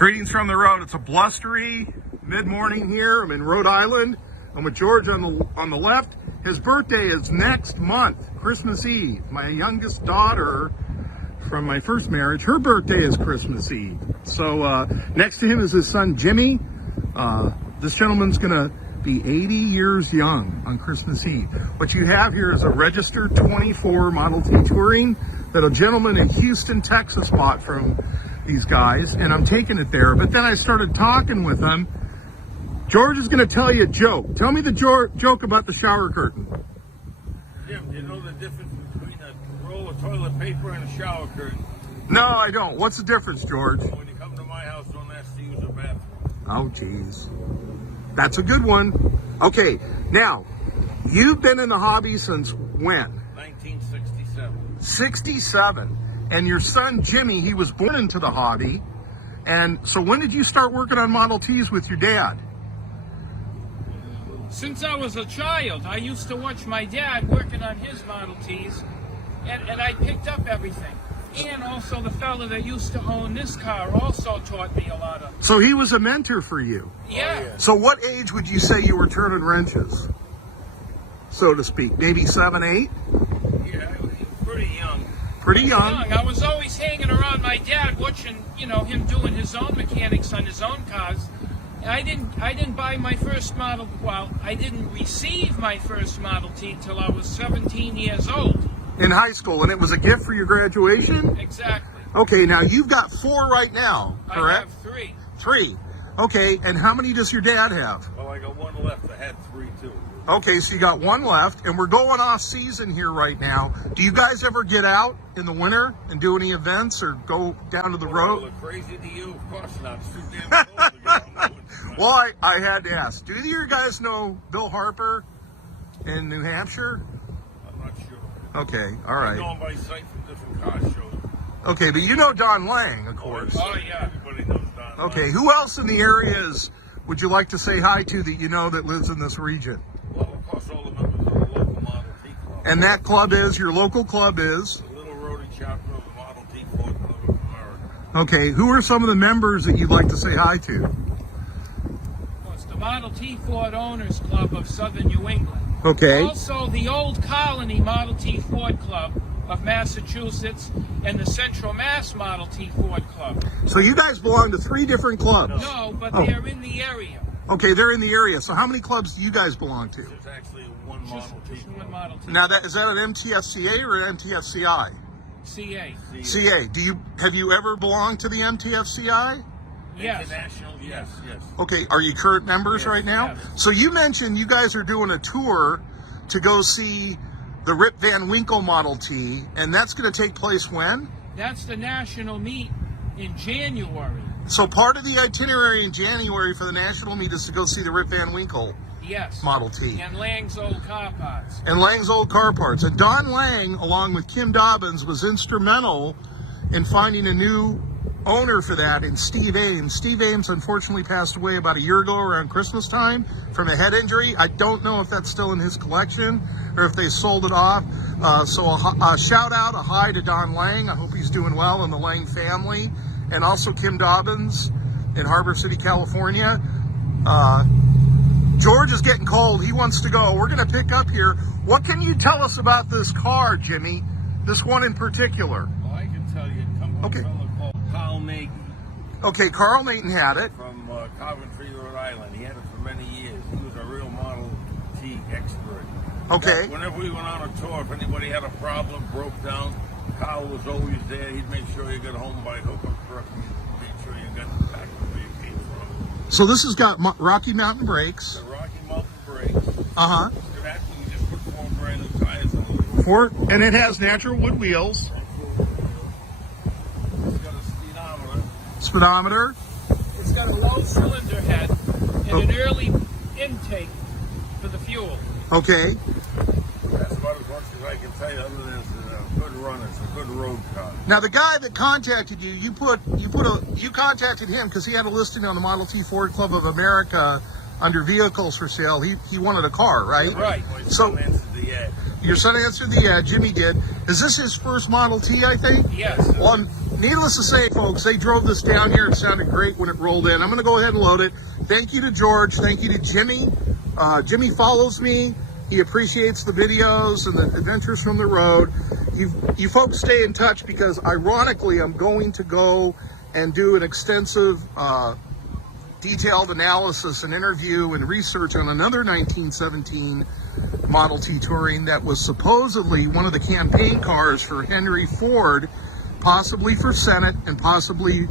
Greetings from the road. It's a blustery mid-morning here. I'm in Rhode Island. I'm with George on the left. His birthday is next month, Christmas Eve. My youngest daughter from my first marriage, her birthday is Christmas Eve. So next to him is his son, Jimmy. This gentleman's gonna be 80 years young on Christmas Eve. What you have here is a registered 24 Model T Touring that a gentleman in Houston, Texas bought from these guys, and I'm taking it there. But then I started talking with him. George is going to tell you a joke. Tell me the joke about the shower curtain. Jim, do you know the difference between a roll of toilet paper and a shower curtain? No, I don't. What's the difference, George? When you come to my house, don't ask to use a bathroom. Oh, geez. That's a good one. Okay, now, you've been in the hobby since when? 1967. 67. And your son, Jimmy, he was born into the hobby. And so when did you start working on Model Ts with your dad? Since I was a child, I used to watch my dad working on his Model Ts, and I picked up everything. And also the fella that used to own this car also taught me a lot of... So he was a mentor for you? Yeah. Oh, yeah. So what age would you say you were turning wrenches, so to speak? Maybe 7, 8? Yeah, I was pretty young. Pretty young. I was always hanging around my dad, watching, him doing his own mechanics on his own cars. And I didn't buy my first model. Well, I didn't receive my first Model T till I was 17 years old. In high school, and it was a gift for your graduation? Exactly. Okay, now you've got 4 right now, correct? I have 3. 3. Okay, and how many does your dad have? Well, I got one left. I had 3 too. Okay, so you got 1 left, and we're going off season here right now. Do you guys ever get out in the winter and do any events or go down to the road? Look crazy to you? Of course not. It's too damn cold to get out in the woods. Well, I had to ask. Do either of you guys know Bill Harper in New Hampshire? I'm not sure. Okay, all I right. know him by sight from different car shows. Okay, but you know Don Lang, of course. Oh, yeah. Everybody knows Don. Okay, who else in the areas would you like to say hi to that you know that lives in this region? Well, of course, all the members of the local Model T Club. And that club is, your local club is? The Little Rotary chapter of the Model T Ford Club of America. Okay, who are some of the members that you'd like to say hi to? Well, it's the Model T Ford Owners Club of Southern New England. Okay. Also, the Old Colony Model T Ford Club of Massachusetts and the Central Mass Model T Ford Club. So you guys belong to 3 different clubs? No, but Oh. they're in the area. Okay, they're in the area. So how many clubs do you guys belong to? There's actually one Just Model T one Club. Model T. Now, is that an MTFCA or an MTFCI? CA. CA. Have you ever belonged to the MTFCI? Yes. International, yes. Okay, are you current members Yes, right now? yes. So you mentioned you guys are doing a tour to go see the Rip Van Winkle Model T, and that's going to take place when? That's the national meet in January. So part of the itinerary in January for the national meet is to go see the Rip Van Winkle Yes. Model T. And Lang's Old Car Parts. And Lang's Old Car Parts. And Don Lang, along with Kim Dobbins, was instrumental in finding a new owner for that in Steve Ames. Steve Ames unfortunately passed away about a year ago around Christmas time from a head injury. I don't know if that's still in his collection or if they sold it off. So a shout out, a hi to Don Lang. I hope he's doing well and the Lang family. And also Kim Dobbins in Harbor City, California. George is getting cold. He wants to go. We're going to pick up here. What can you tell us about this car, Jimmy? This one in particular. Well, I can tell you, come from Okay. a fellow called Carl Nagy Okay, Carl Nathan had it. from Coventry, Rhode Island. He had it for many years. He was a real Model T expert. Okay. Whenever we went on a tour, if anybody had a problem, broke down, Carl was always there. He'd make sure you got home by hook or crook. He'd make sure you got back to where you came from. So this has got Rocky Mountain brakes. The Rocky Mountain brakes. Uh-huh. It actually just put 4 brand new tires on it. And it has natural wood wheels. It's got a speedometer. Speedometer. It's got a low cylinder head and an early intake for the fuel. Okay. That's about as much as I can tell you, other than it's a good runner, it's a good road car. Now the guy that contacted you, you contacted him because he had a listing on the Model T Ford Club of America under vehicles for sale. He wanted a car, right? Right. My So- son answered the ad. Your son answered the ad. Jimmy did. Is this his first Model T? I think. Yes. Well, needless to say, folks, they drove this down here. It sounded great when it rolled in. I'm going to go ahead and load it. Thank you to George. Thank you to Jimmy. Jimmy follows me. He appreciates the videos and the adventures from the road. You folks stay in touch because, ironically, I'm going to go and do an extensive, detailed analysis and interview and research on another 1917 Model T Touring that was supposedly one of the campaign cars for Henry Ford, possibly for Senate and possibly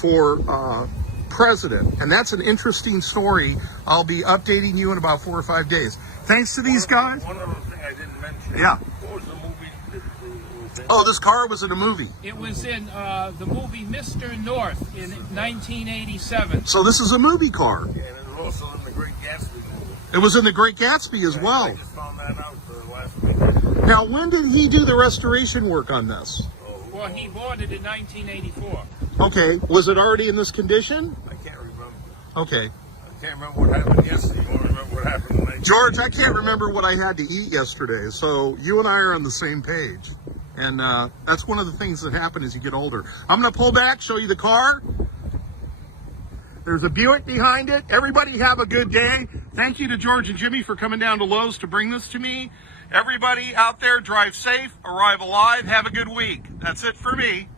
for president. And that's an interesting story. I'll be updating you in about 4 or 5 days. Thanks to these guys. One other thing I didn't mention. Yeah. What was the movie that it was in? Oh, this car was in a movie. It was in the movie Mr. North in 1987. So this is a movie car. And it was also in the Great Gatsby movie. It was in the Great Gatsby as I well. just found that out last week. Now, when did he do the restoration work on this? Well, he bought it in 1984. Okay, was it already in this condition? I can't remember. Okay. I can't remember what happened yesterday. You want to remember what happened tonight? George, I can't remember what I had to eat yesterday, so you and I are on the same page. And that's one of the things that happen as you get older. I'm going to pull back, show you the car. There's a Buick behind it. Everybody have a good day. Thank you to George and Jimmy for coming down to Lowe's to bring this to me. Everybody out there, drive safe, arrive alive, have a good week. That's it for me.